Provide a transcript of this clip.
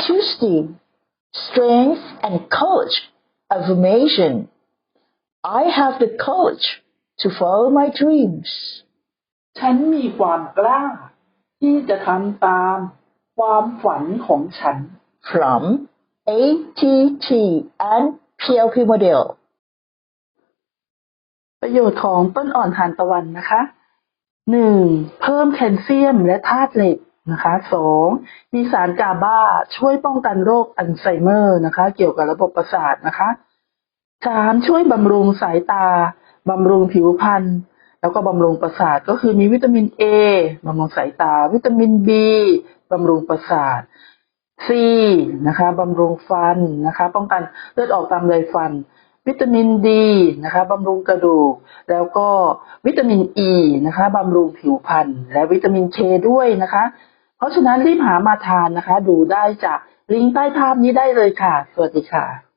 honesty, strength, and courage. Affirmation. I have the courage to follow my dreams. ฉันมีความกล้า ที่จะทำตามความฝันของฉัน From ATT and PLP model. ประโยชน์ของต้นอ่อนทานตะวันนะคะหนึ่งเพิ่มแคลเซียมและธาตุเหล็ก นะคะสองมีสารกาบาช่วยป้องกันโรคอัลไซเมอร์นะคะ เกี่ยวกับระบบประสาทนะคะสามช่วยบำรุงสายตาบำรุงผิวพรรณแล้วก็บำรุงประสาทก็คือมีวิตามินเอบำรุงสายตา วิตามินบีบำรุงประสาทซีนะคะบำรุงฟันนะคะ ป้องกันเลือดออกตามไรฟัน วิตามินดีนะคะบำรุงกระดูก แล้วก็วิตามินอ e ีนะคะบำรุงผิวพรรณและวิตามินเคด้วยนะคะ ราะฉะนั้นรีบหามาทานนะคะ ดูได้จากลิงก์ใต้ภาพนี้ได้เลยค่ะ สวัสดีค่ะ